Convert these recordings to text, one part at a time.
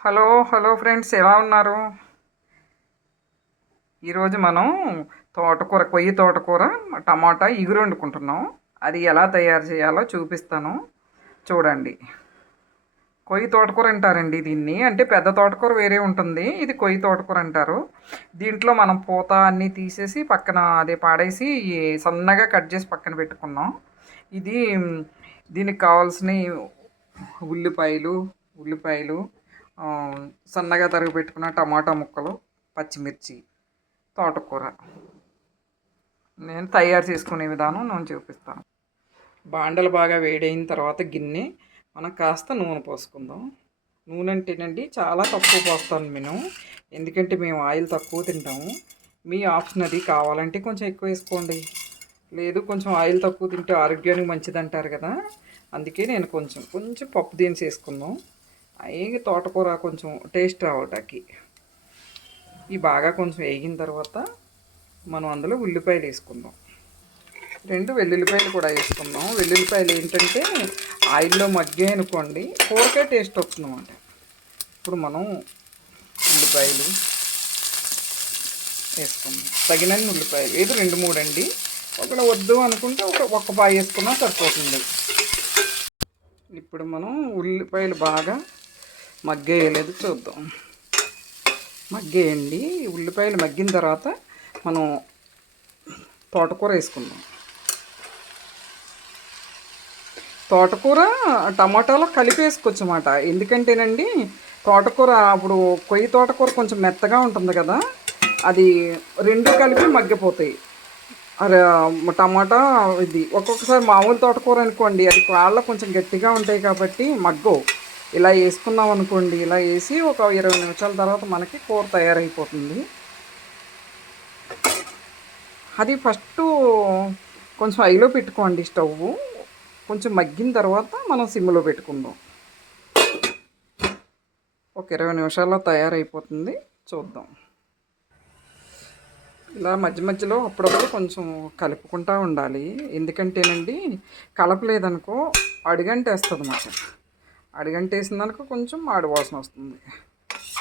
Hello hello friends ఎలా ఉన్నారు? ఈరోజు మనం తోటకూర కొయ్యి తోటకూర టమాటా ఇగురు వండుకుంటున్నాం. అది ఎలా తయారు చేయాలో చూపిస్తాను. చూడండి. కొయ్యి తోటకూర అంటారండి దీన్ని. అంటే పెద్ద తోటకూర వేరే ఉంటుంది. ఇది కొయ్యి తోటకూర అంటారు. దీంట్లో మనం పూత అన్నీ తీసేసి పక్కన అదే పాడేసి సన్నగా కట్ చేసి పక్కన పెట్టుకున్నాం. ఇది దీనికి కావాల్సిన ఉల్లిపాయలు ఉల్లిపాయలు సన్నగా తరిగి పెట్టుకున్న టమాటా ముక్కలు పచ్చిమిర్చి తోటకూర. నేను తయారు చేసుకునే విధానం నేను చూపిస్తాను. బాండలు బాగా వేడైన తర్వాత గిన్నె మనం కాస్త నూనె పోసుకుందాం. నూనె అంటేనండి చాలా తక్కువ పోస్తాను నేను. ఎందుకంటే మేము ఆయిల్ తక్కువ తింటాము. మీ ఆప్షన్ అది కావాలంటే కొంచెం ఎక్కువ వేసుకోండి. లేదు కొంచెం ఆయిల్ తక్కువ తింటే ఆరోగ్యానికి మంచిది అంటారు కదా. అందుకే నేను కొంచెం కొంచెం పప్పు దినుసు వేసుకుందాం. అవి తోటకూర కొంచెం టేస్ట్ రావటానికి. ఇవి బాగా కొంచెం వేగిన తర్వాత మనం అందులో ఉల్లిపాయలు వేసుకుందాం. రెండు వెల్లుల్లిపాయలు కూడా వేసుకుందాం. వెల్లుల్లిపాయలు ఏంటంటే ఆయిల్లో మగ్గే అనుకోండి కూరకే టేస్ట్ వస్తుందన్నమాట. ఇప్పుడు మనం ఉల్లిపాయలు వేసుకుందాం. తగినన్ని ఉల్లిపాయలు ఏది రెండు మూడు అండి. ఒకవేళ వద్దు అనుకుంటే ఒక ఒక్క పాయ వేసుకున్నా సరిపోతుంది. ఇప్పుడు మనం ఉల్లిపాయలు బాగా మగ్గేయలేదు చూద్దాం. మగ్గేయండి. ఉల్లిపాయలు మగ్గిన తర్వాత మనం తోటకూర వేసుకుందాం. తోటకూర టమాటాలో కలిపి వేసుకోవచ్చు అన్నమాట ఎందుకంటేనండి తోటకూర అప్పుడు కొయ్యి తోటకూర కొంచెం మెత్తగా ఉంటుంది కదా అది రెండు కలిపి మగ్గిపోతాయి. అరే టమాటా ఇది ఒక్కొక్కసారి మామూలు తోటకూర అనుకోండి అది కాళ్ళ కొంచెం గట్టిగా ఉంటాయి కాబట్టి మగ్గవు. ఇలా వేసుకున్నాం అనుకోండి ఇలా వేసి ఒక ఇరవై నిమిషాల తర్వాత మనకి కూర తయారైపోతుంది. అది ఫస్ట్ కొంచెం ఐలో పెట్టుకోండి స్టవ్. కొంచెం మగ్గిన తర్వాత మనం సిమ్లో పెట్టుకుందాం. ఒక ఇరవై నిమిషాల్లో తయారైపోతుంది. చూద్దాం. ఇలా మధ్య మధ్యలో అప్పుడప్పుడు కొంచెం కలుపుకుంటూ ఉండాలి. ఎందుకంటేనండి కలపలేదనుకో అడిగంటేస్తుంది అన్నమాట అడిగంటేసిందనుకో కొంచెం మాడి వాసన వస్తుంది.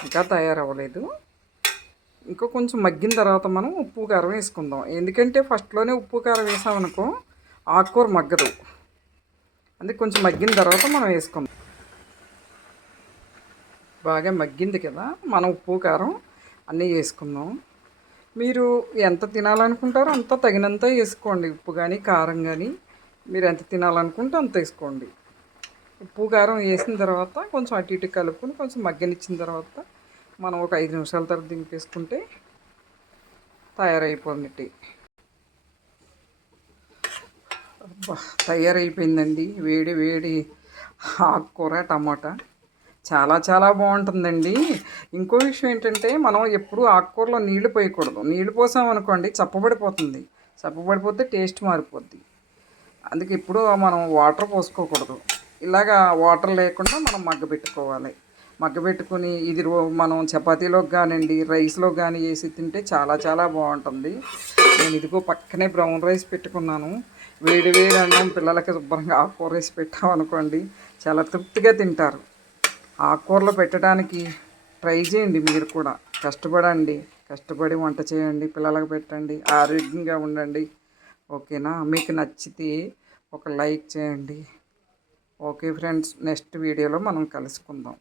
ఇంకా తయారవ్వలేదు. ఇంకా కొంచెం మగ్గిన తర్వాత మనం ఉప్పు కారం వేసుకుందాం. ఎందుకంటే ఫస్ట్లోనే ఉప్పు కారం వేసామనుకో ఆకుకూర మగ్గదు. అందుకే కొంచెం మగ్గిన తర్వాత మనం వేసుకుందాం. బాగా మగ్గింది కదా మనం ఉప్పు కారం అన్నీ వేసుకుందాం. మీరు ఎంత తినాలనుకుంటారో అంత తగినంత వేసుకోండి. ఉప్పు కానీ కారం కానీ మీరు ఎంత తినాలనుకుంటే అంత వేసుకోండి. ఉప్పు కారం వేసిన తర్వాత కొంచెం అటు ఇటు కలుపుకొని కొంచెం మగ్గనిచ్చిన తర్వాత మనం ఒక ఐదు నిమిషాల తర్వాత దింపేసుకుంటే తయారైపోయింది టీ. తయారైపోయిందండి. వేడి వేడి ఆకుకూర టమాటా. చాలా చాలా బాగుంటుందండి. ఇంకో విషయం ఏంటంటే మనం ఎప్పుడు ఆకుకూరలో నీళ్ళు పోయకూడదు. నీళ్ళు పోసామనుకోండి చప్పబడిపోతుంది. చప్పబడిపోతే టేస్ట్ మారిపోద్ది. అందుకే ఎప్పుడూ మనం వాటర్ పోసుకోకూడదు. ఇలాగా వాటర్ లేకుండా మనం మగ్గబెట్టుకోవాలి మగ్గబెట్టుకుని ఇది మనం చపాతీలోకి కానివ్వండి రైస్లో కానీ వేసి తింటే చాలా చాలా బాగుంటుంది. నేను ఇదిగో పక్కనే బ్రౌన్ రైస్ పెట్టుకున్నాను. వేడి వేడి అన్నం పిల్లలకి శుభ్రంగా ఆకుకూర వేసి పెట్టామనుకోండి చాలా తృప్తిగా తింటారు. ఆకుకూరలు పెట్టడానికి ట్రై చేయండి మీరు కూడా. కష్టపడండి కష్టపడి వంట చేయండి పిల్లలకు పెట్టండి ఆరోగ్యంగా ఉండండి. ఓకేనా? మీకు నచ్చితే ఒక లైక్ చేయండి. ఓకే ఫ్రెండ్స్ నెక్స్ట్ వీడియోలో మనం కలుసుకుందాం.